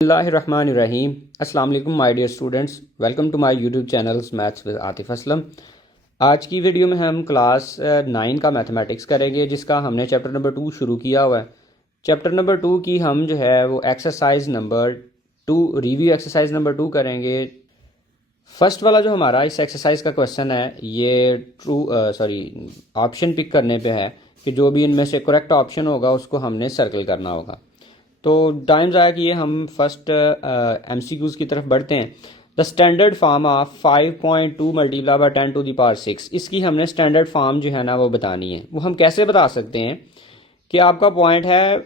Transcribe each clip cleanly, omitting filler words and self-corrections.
बिस्मिल्लाहिर्रहमानिर्रहीम। अस्सलाम वालेकुम my dear students, welcome to my YouTube channel maths with Atif Aslam. आज की वीडियो में हम क्लास 9 का मैथमेटिक्स करेंगे, जिसका हमने चैप्टर नंबर 2 शुरू किया हुआ है। चैप्टर नंबर 2 की हम जो है वो exercise number 2 review exercise number 2 करेंगे। फर्स्ट वाला जो हमारा इस एक्सरसाइज का क्वेश्चन है ये ऑप्शन पिक करने पे है कि जो भी इनमें से करेक्ट ऑप्शन होगा उसको हमने सर्कल करना होगा। तो टाइम ज़ाया किए हम फर्स्ट एमसीक्यूज़ की तरफ बढ़ते हैं। The standard form of 5.2 multiply by 10 to the power 6, इसकी हमने स्टैंडर्ड फार्म जो है ना वो बतानी है। वो हम कैसे बता सकते हैं कि आपका पॉइंट है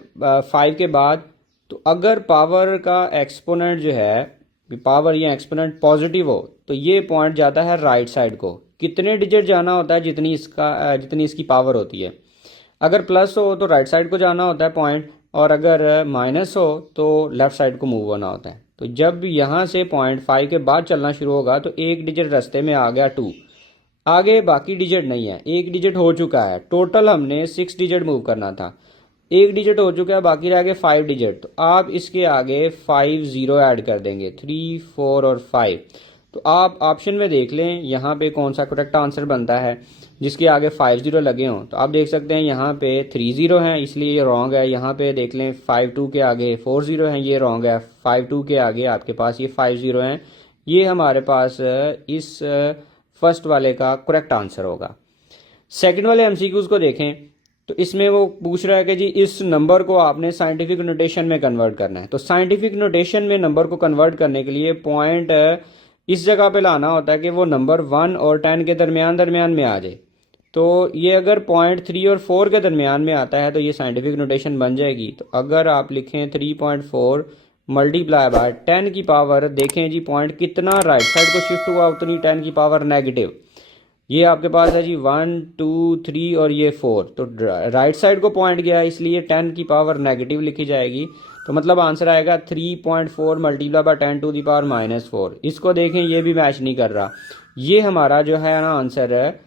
5 के बाद, तो अगर पावर का एक्सपोनेंट जो है पावर या एक्सपोनेंट पॉजिटिव हो तो ये पॉइंट जाता है राइट साइड को। कितने डिजिट जाना होता है? जितनी इसकी पावर होती है। अगर प्लस हो तो राइट साइड को जाना होता है पॉइंट, और अगर माइनस हो तो लेफ़्ट साइड को मूव होना होता है। तो जब यहाँ से 0.5 के बाद चलना शुरू होगा तो एक डिजिट रास्ते में आ गया 2, आगे बाकी डिजिट नहीं है, एक डिजिट हो चुका है। टोटल हमने 6 डिजिट मूव करना था, एक डिजिट हो चुका है, बाकी रह गए 5 डिजिट। तो आप इसके आगे 5 ज़ीरो ऐड कर देंगे, 3, 4 और 5। तो आप ऑप्शन में देख लें यहाँ पे कौन सा करेक्ट आंसर बनता है जिसके आगे 5 ज़ीरो लगे हों। तो आप देख सकते हैं यहाँ पे 3 ज़ीरो हैं, इसलिए ये रॉन्ग है। यहाँ पे देख लें 5 2 के आगे 4 ज़ीरो हैं, ये रॉन्ग है। 5 2 के आगे आपके पास ये 5 ज़ीरो हैं, ये हमारे पास इस फर्स्ट वाले का करेक्ट आंसर होगा। सेकंड वाले एमसीक्यूज़ को देखें तो इसमें वो पूछ रहा है कि जी इस नंबर को आपने साइंटिफिक नोटेशन में कन्वर्ट करना है। तो साइंटिफिक नोटेशन में नंबर को कन्वर्ट करने के लिए पॉइंट इस जगह पे लाना होता है कि वो नंबर 1 और 10 के दरमियान में आ जाए। तो ये अगर पॉइंट 3 और 4 के दरमियान में आता है तो ये साइंटिफिक नोटेशन बन जाएगी। तो अगर आप लिखें 3.4 मल्टीप्लाई बाय 10 की पावर, देखें जी पॉइंट कितना राइट साइड को शिफ्ट हुआ, उतनी 10 की पावर नेगेटिव। ये आपके पास है जी 1 2 3 और ये 4, तो राइट साइड को पॉइंट गया है, इसलिए 10 की पावर नेगेटिव लिखी जाएगी। तो मतलब आंसर आएगा 3.4 multiply by 10 to the power -4। इसको देखें, ये भी मैच नहीं कर रहा। ये हमारा जो है ना आंसर है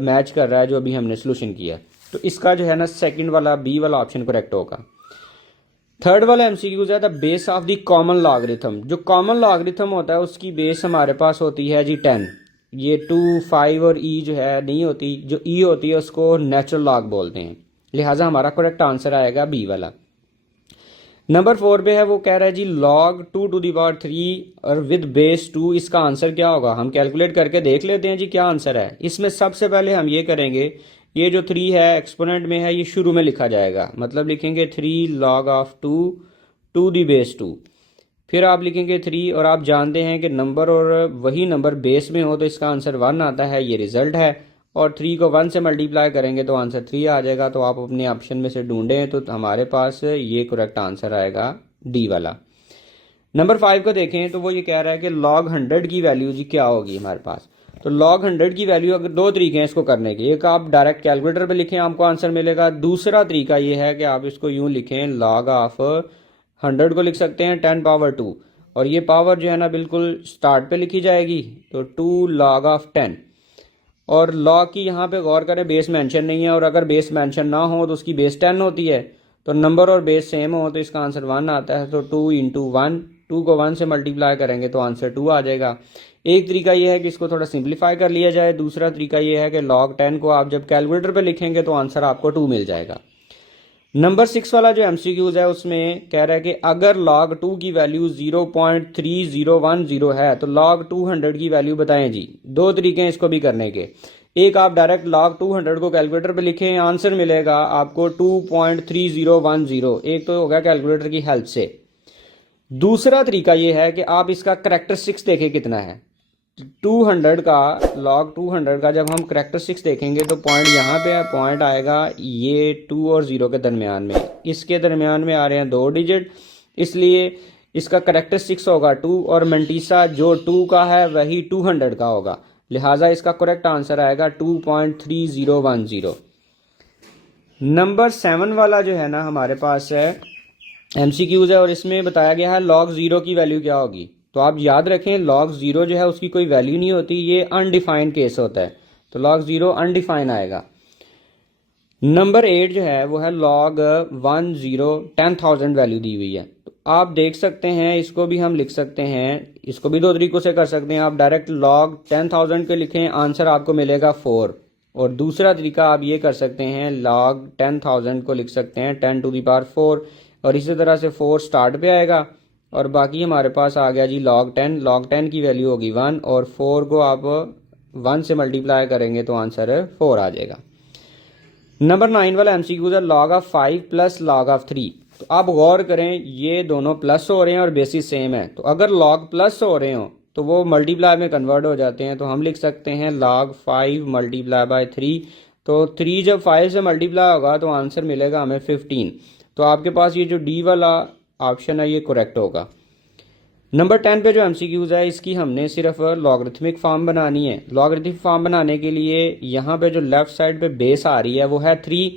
मैच कर रहा है जो अभी हमने सोल्यूशन किया। तो इसका जो है ना सेकंड वाला बी वाला ऑप्शन करेक्ट होगा। थर्ड वाला एमसीक्यूज है the base of the common logarithm. जो कॉमन लॉगरिथम होता है उसकी बेस हमारे पास होती है जी 10। ये 2, 5 और ई जो है नहीं होती, जो ई होती है उसको नेचुरल लॉग बोलते हैं, लिहाजा हमारा करेक्ट आंसर आएगा बी वाला। नंबर 4 पे है, वो कह रहा है जी log 2 टू दी पावर 3 और विद बेस 2, इसका आंसर क्या होगा? हम कैलकुलेट करके देख लेते हैं जी क्या आंसर है। इसमें सबसे पहले हम ये करेंगे, ये जो 3 है एक्सपोनेंट में है, ये शुरू में लिखा जाएगा। मतलब लिखेंगे 3 log of 2 to the base 2। फिर आप लिखेंगे 3, और आप जानते हैं कि नंबर और वही नंबर बेस में हो तो इसका आंसर 1 आता है, ये रिजल्ट है। और 3 को 1 से मल्टीप्लाई करेंगे तो आंसर 3 आ जाएगा। तो आप अपने ऑप्शन में से ढूंढें तो हमारे पास ये करेक्ट आंसर आएगा डी वाला। नंबर 5 को देखें तो वो ये कह रहा है कि log 100 की वैल्यू जी क्या होगी हमारे पास। तो log 100 की वैल्यू, अगर दो तरीके हैं इसको करने के, एक आप डायरेक्ट कैलकुलेटर पे लिखें आपको आंसर मिलेगा। दूसरा तरीका ये है कि आप इसको यूं लिखें, log ऑफ 100 को लिख सकते हैं 10 पावर 2, और ये पावर जो है ना बिल्कुल स्टार्ट पे लिखी जाएगी। तो 2 log ऑफ 10, और log की यहाँ पे गौर करें बेस मेंशन नहीं है, और अगर बेस मेंशन ना हो तो उसकी बेस 10 होती है। तो नंबर और बेस सेम हो तो इसका आंसर 1 आता है। तो 2 इंटू 1, 2 को 1 से मल्टीप्लाई करेंगे तो आंसर 2 आ जाएगा। एक तरीका यह है कि इसको थोड़ा सिंप्लीफाई कर लिया जाए, दूसरा तरीका यह है कि log 10 को आप जब कैलकुलेटर पे लिखेंगे तो आंसर आपको 2 मिल जाएगा। नंबर 6 वाला जो एमसीक्यूज है उसमें कह रहा है कि अगर log 2 की वैल्यू 0.3010 है तो log 200 की वैल्यू बताएं जी। दो तरीके हैं इसको भी करने के, एक आप डायरेक्ट log 200 को कैलकुलेटर पे लिखें, आंसर मिलेगा आपको 2.3010, एक तो होगा कैलकुलेटर की हेल्प से। दूसरा तरीका यह है कि आप इसका करेक्टरिस्टिक्स देखें कितना है। 200 का log 200 का जब हम करेक्टरिस्टिक्स देखेंगे तो पॉइंट यहाँ पे है, पॉइंट आएगा ये 2 और 0 के दरमियान में, इसके दरमियान में आ रहे हैं 2 डिजिट, इसलिए इसका करेक्टरिस्टिक्स होगा 2, और मंटीसा जो 2 का है वही 200 का होगा, लिहाजा इसका करेक्ट आंसर आएगा 2.3010। नंबर 7 वाला जो है ना हमारे पास है एमसीक्यूज है, और इसमें बताया गया है log 0 की वैल्यू क्या होगी। तो आप याद रखें log 0 जो है उसकी कोई वैल्यू नहीं होती, ये अनडिफाइंड केस होता है। तो log 0 अनडिफाइन आएगा। नंबर 8 जो है वो है log 10 10,000 वैल्यू दी हुई है। तो आप देख सकते हैं, इसको भी हम लिख सकते हैं, इसको भी दो तरीकों से कर सकते हैं। आप डायरेक्ट log 10,000 के लिखें, आंसर आपको मिलेगा 4। और दूसरा तरीका आप ये कर सकते हैं, log 10,000 को लिख सकते हैं 10 टू द पावर 4, और इसी तरह से 4 स्टार्ट पे आएगा और बाकी हमारे पास आ गया जी log 10। log 10 की वैल्यू होगी 1 और 4 को आप 1 से मल्टीप्लाई करेंगे तो आंसर 4 आ जाएगा। नंबर 9 वाला एमसीक्यू है log of 5 plus log of 3। तो आप गौर करें, ये दोनों प्लस हो रहे हैं और बेसिस सेम है, तो अगर log प्लस हो रहे हो तो वो मल्टीप्लाई में कन्वर्ट हो जाते हैं। तो हम लिख सकते हैं log 5 मल्टीप्लाई बाय 3। तो 3 जब 5 से मल्टीप्लाई होगा तो आंसर मिलेगा हमें 15। तो आपके पास ये जो डी वाला ऑप्शन है ये करेक्ट होगा। नंबर 10 पे जो एमसीक्यूज है इसकी हमने सिर्फ लॉगरिथमिक फॉर्म बनानी है। लॉगरिथमिक फॉर्म बनाने के लिए यहाँ पे जो लेफ्ट साइड पे बेस आ रही है वो है 3,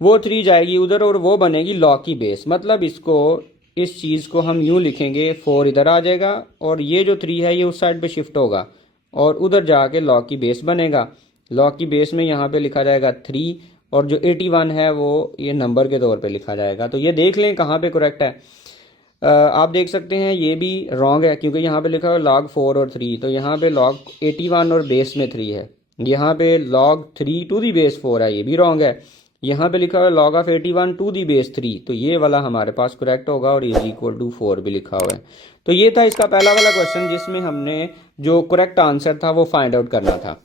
वो 3 जाएगी उधर और वो बनेगी लॉग की बेस। मतलब इसको, इस चीज़ को हम यूँ लिखेंगे, 4 इधर आ जाएगा और ये जो 3 है ये उस साइड पे शिफ्ट होगा और उधर जाके लॉग की बेस बनेगा। लॉग की बेस में यहाँ पे लिखा जाएगा 3 और जो 81 है वो ये नंबर के तौर पे लिखा जाएगा। तो ये देख लें कहाँ पे करेक्ट है। आप देख सकते हैं ये भी रॉन्ग है क्योंकि यहाँ पे लिखा हुआ log 4 और 3, तो यहाँ पे log 81 और बेस में 3 है। यहाँ पे log 3 टू दी बेस 4 है, ये भी रॉन्ग है। यहाँ पे लिखा हुआ log of 81 to the base 3, तो ये वाला हमारे पास करेक्ट होगा और इज इक्वल टू 4 भी लिखा हुआ है। तो ये था इसका पहला वाला क्वेश्चन जिसमें हमने जो करेक्ट आंसर था वो फाइंड आउट करना था।